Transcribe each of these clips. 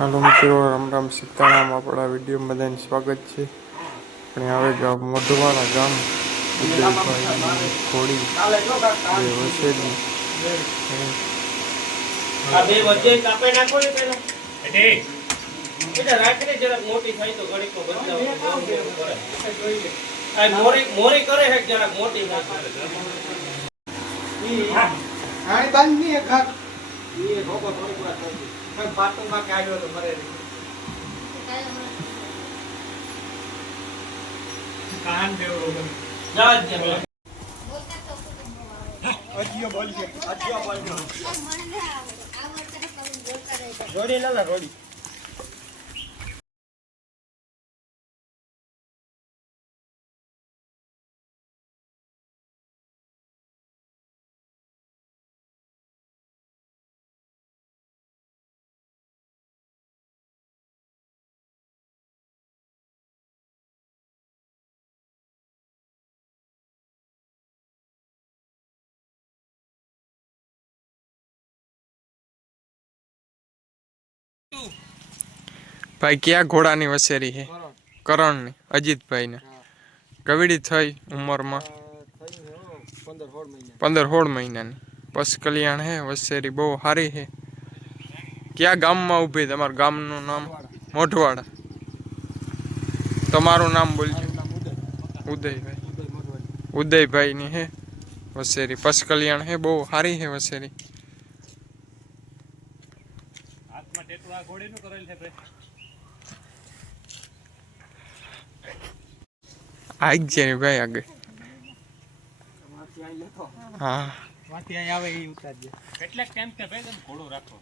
હાલો મિત્રો, રામ રામ સીતારામ. આપણા વિડીયોમાં બધાને સ્વાગત છે. આપણે હવે મધવાળા ગામ ઉદયભાઈ ઘોડી વસેલી મોરી કરે છે જરાક મોટી પાટુમાં કે આવ્યો તો મરે કાન દેવો જા જ અજિયો બોલ છે રોડી લાલા રોડી ભાઈ ક્યાં ઘોડાની વસેરી છે? કરણની. અજીતભાઈ ને કવીડી થઈ ઉંમરમાં 15-16 મહિનાની. પસ કલ્યાણ હે વસેરી બહુ સારી છે. ક્યાં ગામમાં ઊભી? તમારું ગામનું નામ? મોઢવાડા. તમારું નામ બોલજો. ઉદયભાઈ ની હે વસેરી. પસ કલ્યાણ હે બહુ સારી છે વસેરી. આઈ જ છે ભાઈ આગળ. હા વાથી અહીં આવે એ ઉતારજે. કેટલાક ટાઈમ તે ભાઈ તમે ઘોડો રાખો.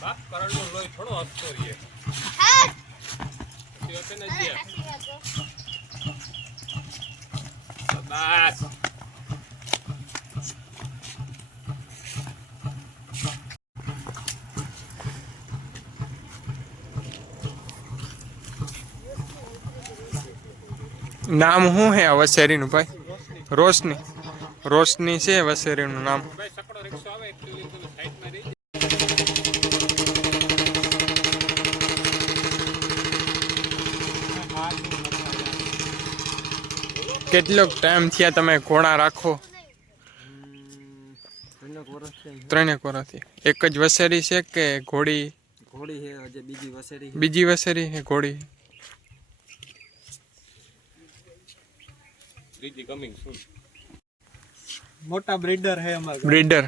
બાપ કરણનો લોહી થોડો હસતો રહીએ. બસ નામ શું હે આ વસેરીનું ભાઈ? રોશની. રોશની છે વસેરીનું નામ. કેટલો ટાઈમ થયા તમે ઘોડા રાખો? 3 વર્ષથી. એક જ વસેરી છે કે ઘોડી? ઘોડી છે હજી બીજી વસેરી. બીજી વસેરી છે ઘોડી? મોટા બ્રીડર હે અમાર. બ્રીડર.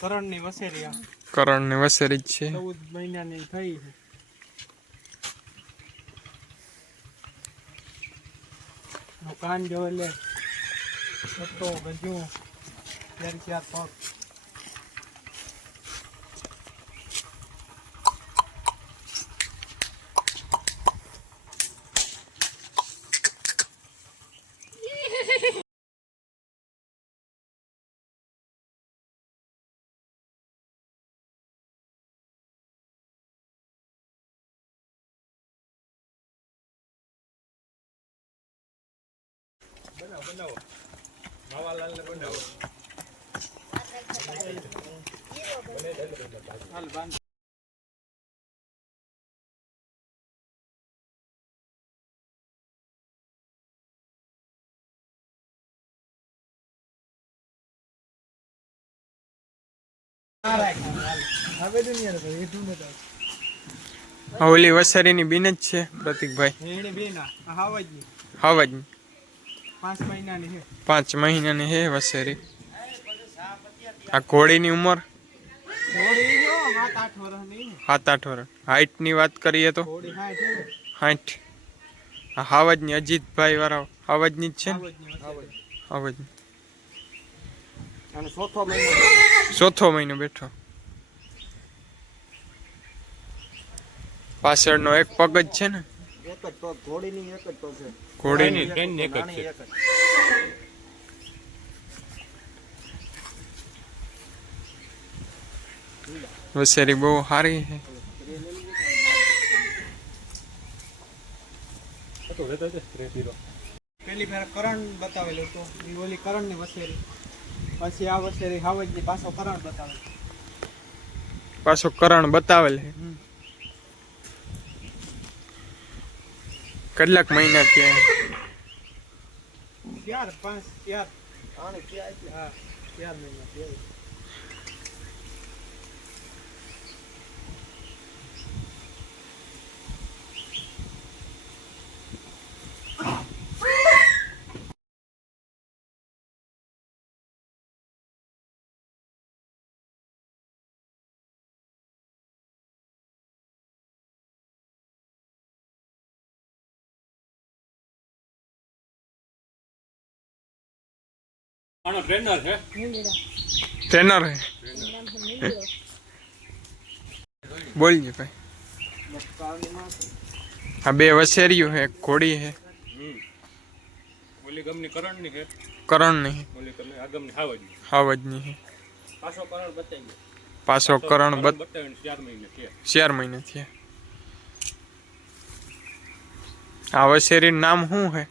કરણની વસેરી. કરણની વસેરી જ છે. 14 મહિનાની થઈ છે. કાન જો લે તો ગજુ 4 પગ. બનાવો માવાલાલ ને બનાવો. હાલ બાંધ. હવે દુનિયા રે એ તું નતા. ઓલી વસેરીની બીન જ છે પ્રતિકભાઈ? એની બેન હાવજની. હાવજની 5 મહિનાની છે. 5 મહિનાની હે વસેરી. આ ઘોડીની ઉંમર? ઘોડી જો 7-8 વર્ષની. 7-8 વર્ષ. હાઈટ ની વાત કરીએ તો? ઘોડી 60. આ હાવજની અજીતભાઈ વાળા હાવજની જ છે ને? હાવજની. અને ચોથો મહિનો ચોથો મહિનો બેઠો. પાછળનો એક પગ જ છે ને? એક જ પગ, ઘોડીની એક જ પગ છે. ઘોડીની ટ્રેનની એક જ નાની છે. એક જ. વસેરી બહુ સારી છે. પેલી ફેર કરણ બતાવેલું હતું એ ઓલી કરણની વસેરી, પછી આ વસેરી હાવજની પાછો કરણ બતાવેલો. પાછો કરણ બતાવેલ છે. કેટલાક મહિના થયા? 4-5 4 આને ક્યાં એટલે? હા 4 મહિના થયા. આનો ટ્રેનર છે. ટ્રેનર છે. બોલજો ભાઈ. આ બે વસેરીઓ છે, એક ઘોડી છે. ઓલી ગમની કરણની છે, કરણની છે, ઓલી ગમની આગમની હાવજની. હાવજની છે. પાછો કરણ બતાવી ગયો. પાછો કરણ બતાવીને 4 મહિને છે. 4 મહિના થયા. આ વસેરીનું નામ શું છે?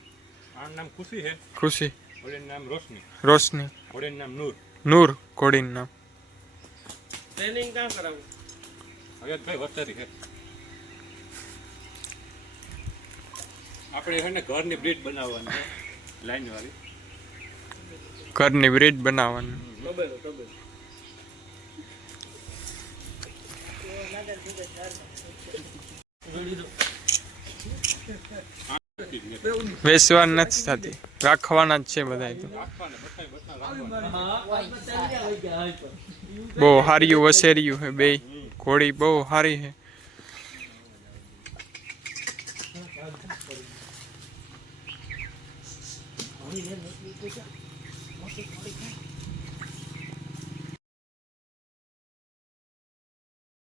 આનું નામ ખુશી છે, ખુશી. ઓલીનું નામ રોશની, રોશની. ઓલીનું નામ નૂર. નૂર ઘોડીનું નામ. ટ્રેનિંગ ક્યાં કરાવું? હવે ભાઈ વતારી છે. આપણે છે ને ઘરની બ્રીડ બનાવવાની છે, લાઈન વાળી. ઘરની બ્રીડ બનાવવાનું. તબેલો તબેલો. વેચવા નથી થતી, રાખવાના જ છે બધા. તો રાખવાને બતાય બહુ સારી વસેર્યું છે બે. ઘોડી બહુ સારી છે.